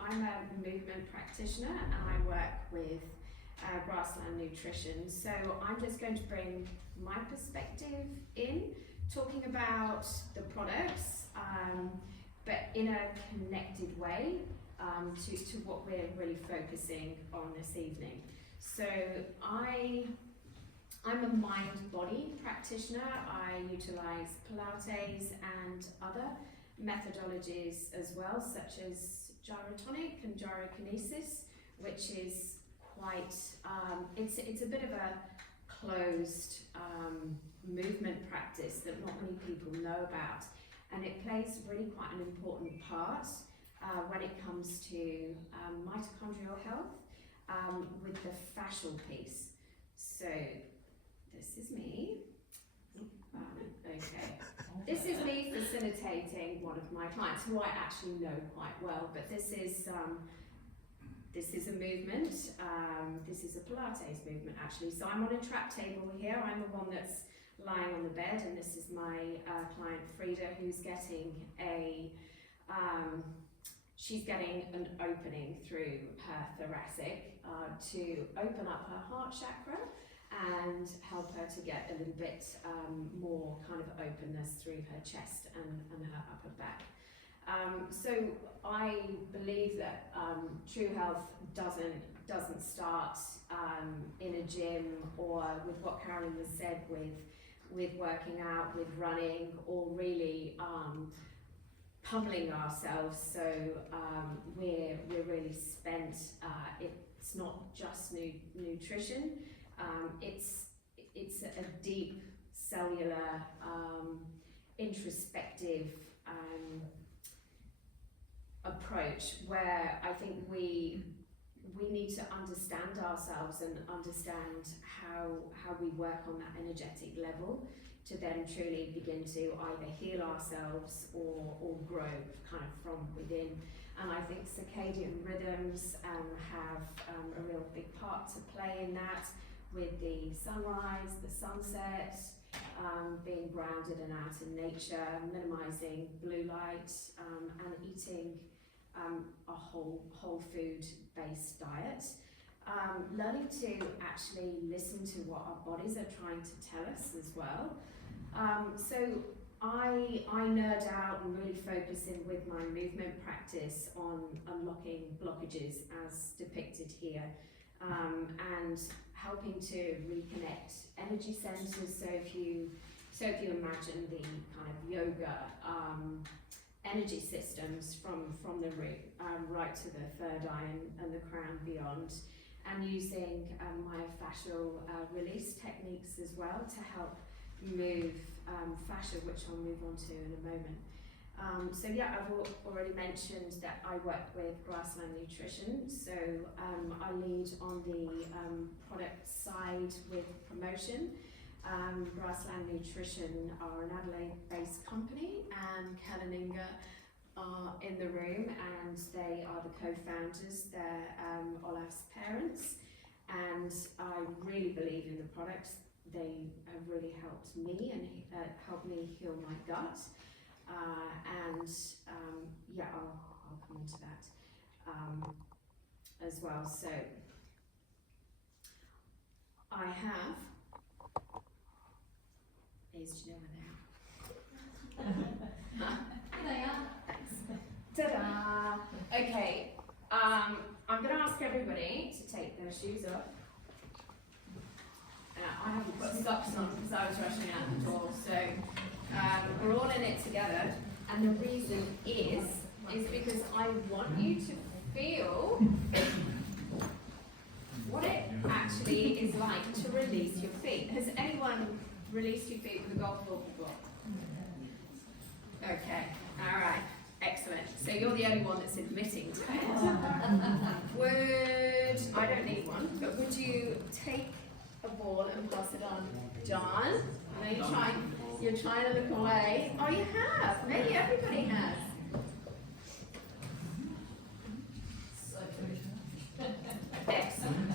I'm a movement practitioner and I work with Grassland Nutrition. So I'm just going to bring my perspective in, talking about the products, but in a connected way to what we're really focusing on this evening. So I'm a mind-body practitioner. I utilise Pilates and other methodologies as well, such as gyrotonic and gyrokinesis, which is quite, it's a bit of a closed movement practice that not many people know about, and it plays really quite an important part when it comes to mitochondrial health with the fascial piece. So this is me. Okay. This is me facilitating one of my clients who I actually know quite well, but this is a movement. This is a Pilates movement actually. So I'm on a trap table here. I'm the one that's lying on the bed, and this is my client Frida, who's getting she's getting an opening through her thoracic to open up her heart chakra and help her to get a little bit more kind of openness through her chest and her upper back. So I believe that true health doesn't start in a gym or with what Carolyn has said with working out, with running, or really pummeling ourselves. So we're really spent. It's not just nutrition. It's a deep cellular, introspective approach where I think we need to understand ourselves and understand how we work on that energetic level to then truly begin to either heal ourselves or grow kind of from within. And I think circadian rhythms have a real big part to play in that, with the sunrise, the sunset, being grounded and out in nature, minimising blue light, and eating a whole food based diet. Learning to actually listen to what our bodies are trying to tell us as well. So I nerd out and really focus in with my movement practice on unlocking blockages as depicted here, and helping to reconnect energy centers. So if you imagine the kind of yoga energy systems from the root right to the third eye and the crown beyond, and using myofascial release techniques as well to help move fascia, which I'll move on to in a moment. So yeah, I've already mentioned that I work with Grassland Nutrition. So I lead on the product side with promotion. Grassland Nutrition are an Adelaide-based company, and Kelleninger are in the room, and they are the co-founders. They're Olaf's parents, and I really believe in the products. They have really helped me and helped me heal my gut, and yeah, I'll come on to that as well. So I have. Is, do you know where they are? Here they are. Thanks. Ta-da! Okay, I'm going to ask everybody to take their shoes off. I haven't put socks on because I was rushing out the door, so we're all in it together. And the reason is because I want you to feel what it actually is like to release your feet. Has anyone released your feet with a golf ball before? Okay, all right, excellent. So you're the only one that's admitting to it. I don't need one, but would you take a ball and pass it on, John? I know you're trying to look away. Oh, you have. Maybe everybody has. Excellent.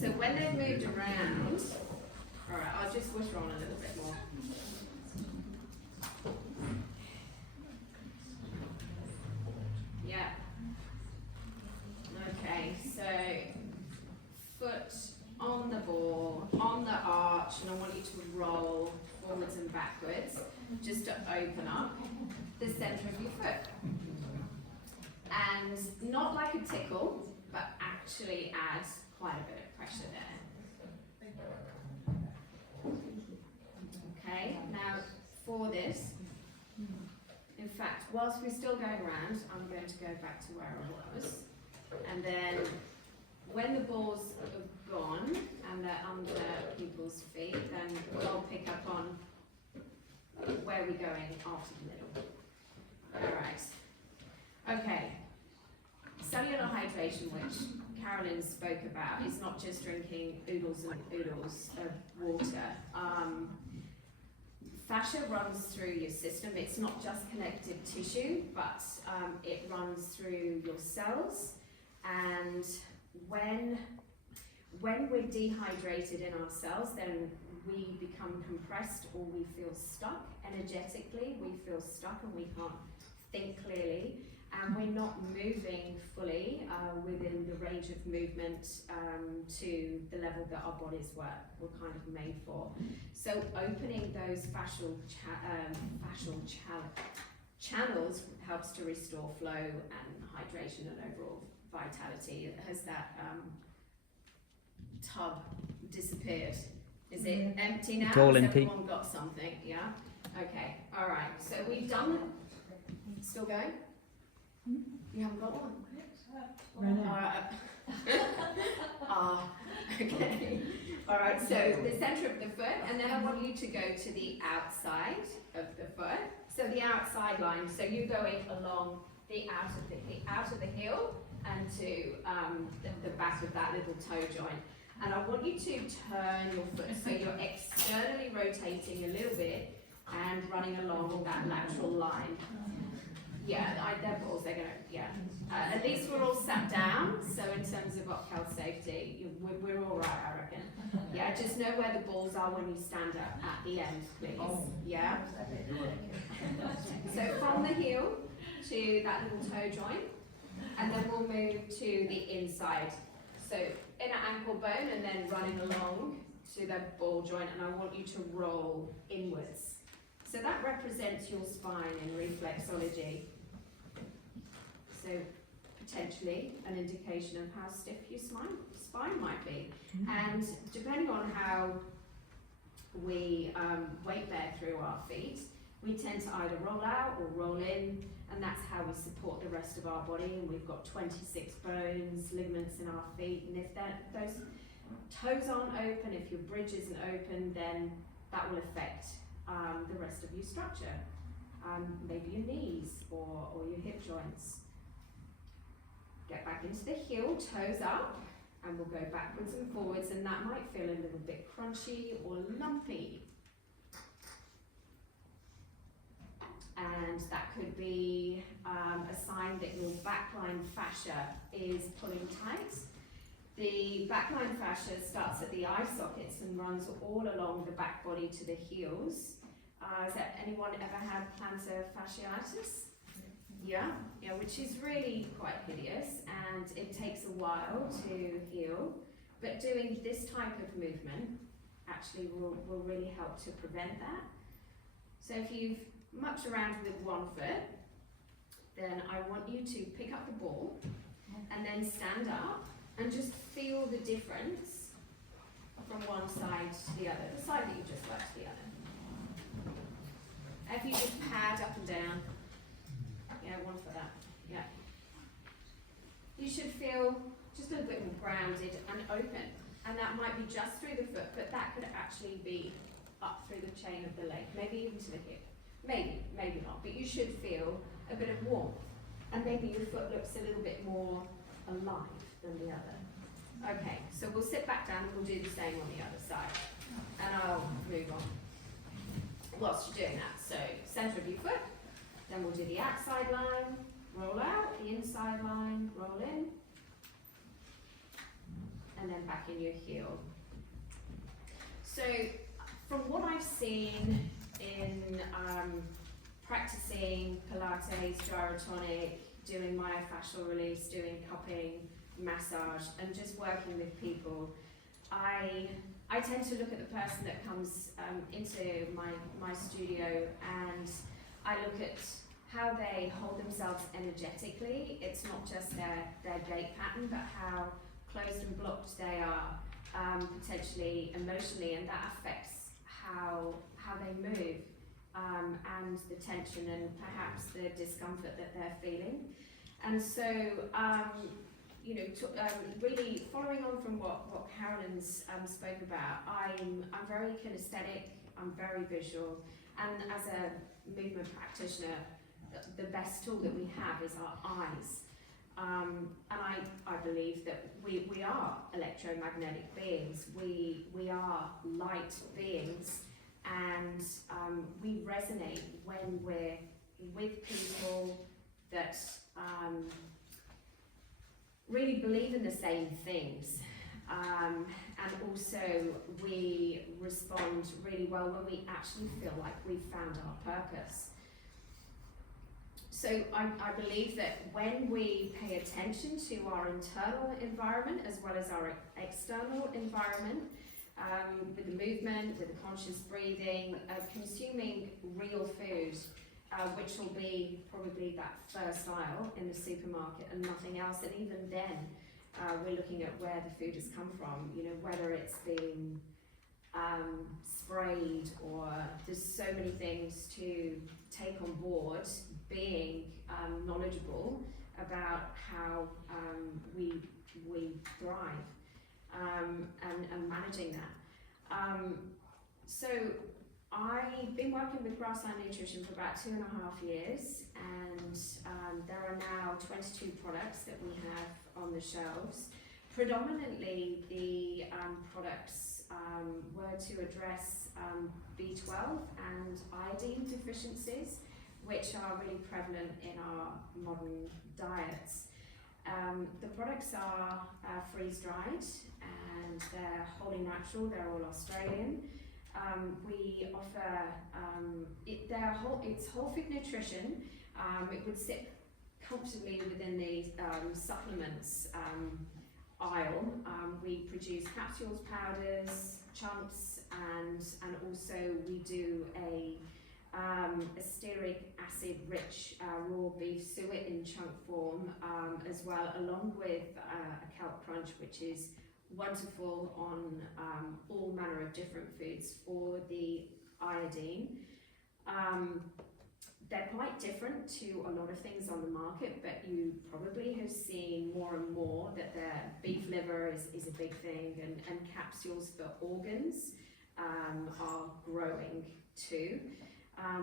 So when they've moved around, all right, I'll just switch on a little bit more. Yeah. backwards, just to open up the centre of your foot. And not like a tickle, but actually add quite a bit of pressure there. Okay, now for this, in fact, whilst we're still going around, I'm going to go back to where I was. And then when the balls have gone and they're under people's feet, then I'll pick up on where we're going after the middle. Alright. Okay. Cellular hydration, which Carolyn spoke about, is not just drinking oodles and oodles of water. Fascia runs through your system. It's not just connective tissue, but it runs through your cells. And when we're dehydrated in our cells, then we become compressed or we feel stuck energetically. We feel stuck and we can't think clearly. And we're not moving fully within the range of movement to the level that our bodies were kind of made for. So opening those fascial channels helps to restore flow and hydration and overall vitality. Has that tub disappeared? Is it empty now? It's all Has empty. everyone got something? Yeah? Okay, all right. So we've done, still going? You haven't got one? Okay. All right, so the centre of the foot, and then I want you to go to the outside of the foot. So the outside line, so you're going along the out of the heel and to the back of that little toe joint. And I want you to turn your foot, so you're externally rotating a little bit and running along that lateral line. Yeah, they're balls, they're going to, yeah. At least we're all sat down, so in terms of occal safety, we're all right, I reckon. Yeah, just know where the balls are when you stand up at the end, please. Yeah? So from the heel to that little toe joint, and then we'll move to the inside. So inner ankle bone, and then running along to the ball joint, and I want you to roll inwards. So that represents your spine in reflexology. So potentially an indication of how stiff your spine might be. And depending on how we weight bear through our feet, we tend to either roll out or roll in, and that's how we support the rest of our body. And we've got 26 bones, ligaments in our feet, and if those toes aren't open, if your bridge isn't open, then that will affect the rest of your structure. Maybe your knees or your hip joints. Get back into the heel, toes up, and we'll go backwards and forwards, and that might feel a little bit crunchy or lumpy. And that could be a sign that your backline fascia is pulling tight. The backline fascia starts at the eye sockets and runs all along the back body to the heels. Has anyone ever had plantar fasciitis? Yeah, which is really quite hideous, and it takes a while to heal. But doing this type of movement actually will really help to prevent that. So if you've mucked around with one foot, then I want you to pick up the ball and then stand up and just feel the difference from one side to the other, the side that you just worked to the other. If you just pad up and down, yeah, one for that, yeah. You should feel just a little bit more grounded and open, and that might be just through the foot, but that could actually be up through the chain of the leg, maybe even to the hip. Maybe not, but you should feel a bit of warmth, and maybe your foot looks a little bit more alive than the other. Okay, so we'll sit back down and we'll do the same on the other side, and I'll move on whilst you're doing that. So centre of your foot, then we'll do the outside line, roll out, the inside line, roll in, and then back in your heel. So from what I've seen in practicing Pilates, gyrotonic, doing myofascial release, doing cupping, massage, and just working with people, I tend to look at the person that comes into my studio, and I look at how they hold themselves energetically. It's not just their gait pattern, but how closed and blocked they are, potentially emotionally, and that affects how they move, and the tension and perhaps the discomfort that they're feeling. And so, really following on from what Carolyn's spoke about, I'm very kinesthetic, I'm very visual, and as a movement practitioner, the best tool that we have is our eyes. And I believe that we are electromagnetic beings, we are light beings, and we resonate when we're with people that really believe in the same things, and also we respond really well when we actually feel like we've found our purpose. So I believe that when we pay attention to our internal environment as well as our external environment, with the movement, with the conscious breathing, consuming real food, which will be probably that first aisle in the supermarket and nothing else, and even then we're looking at where the food has come from, whether it's been sprayed, or there's so many things to take on board, being knowledgeable about how we thrive, and managing that. So I've been working with Grassland Nutrition for about 2.5 years, and there are now 22 products that we have on the shelves. Predominantly the products were to address B12 and iodine deficiencies, which are really prevalent in our modern diets. The products are freeze-dried, and they're wholly natural, they're all Australian. We offer, it's whole food nutrition. It would sit comfortably within the supplements aisle. We produce capsules, powders, chunks, and also we do a stearic acid rich raw beef suet in chunk form, as well, along with a kelp crunch, which is wonderful on all manner of different foods for the iodine. They're quite different to a lot of things on the market, but you probably have seen more and more that the beef liver is a big thing, and capsules for organs are growing too.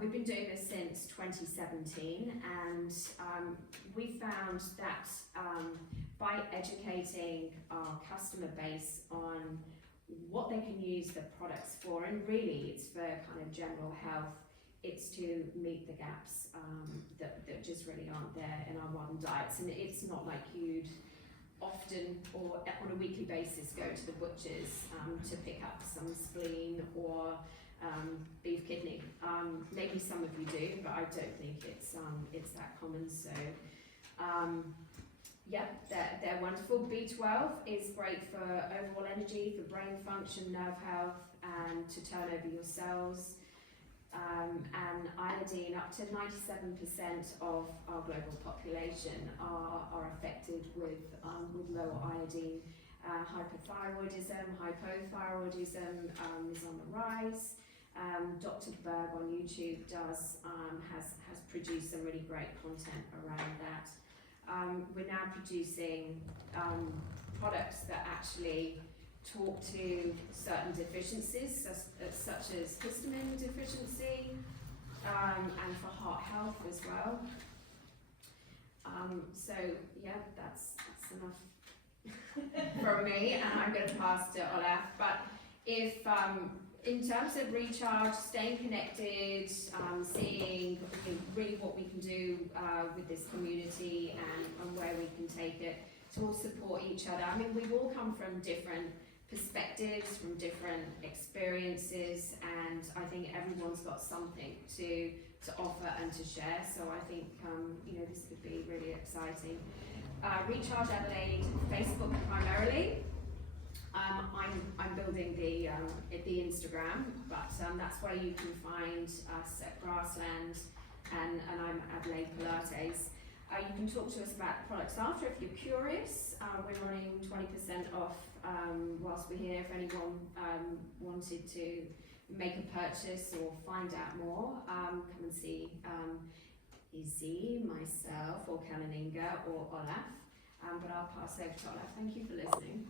We've been doing this since 2017, and we found that by educating our customer base on what they can use the products for, and really it's for kind of general health, it's to meet the gaps that just really aren't there in our modern diets. And it's not like you'd often or on a weekly basis go to the butcher's to pick up some spleen or beef kidney. Maybe some of you do, but I don't think it's that common. So yeah, they're wonderful. B12 is great for overall energy, for brain function, nerve health, and to turn over your cells. And iodine, up to 97% of our global population are affected with low iodine. Hypothyroidism, hypothyroidism is on the rise. Dr. Berg on YouTube has produced some really great content around that. We're now producing products that actually talk to certain deficiencies, such as histamine deficiency, and for heart health as well. So yeah, that's enough from me, and I'm going to pass to Olaf. But if in terms of Recharge, staying connected, seeing really what we can do with this community, and where we can take it to all support each other. I mean, we've all come from different perspectives, from different experiences, and I think everyone's got something to offer and to share. So I think this could be really exciting. Recharge Adelaide, Facebook primarily. I'm building the Instagram, but that's where you can find us at Grassland, and I'm Adelaide Pilates. You can talk to us about the products after if you're curious. We're running 20% off whilst we're here. If anyone wanted to make a purchase or find out more, come and see Izzy, myself, or Kalaninga, or Olaf. But I'll pass over to Olaf. Thank you for listening.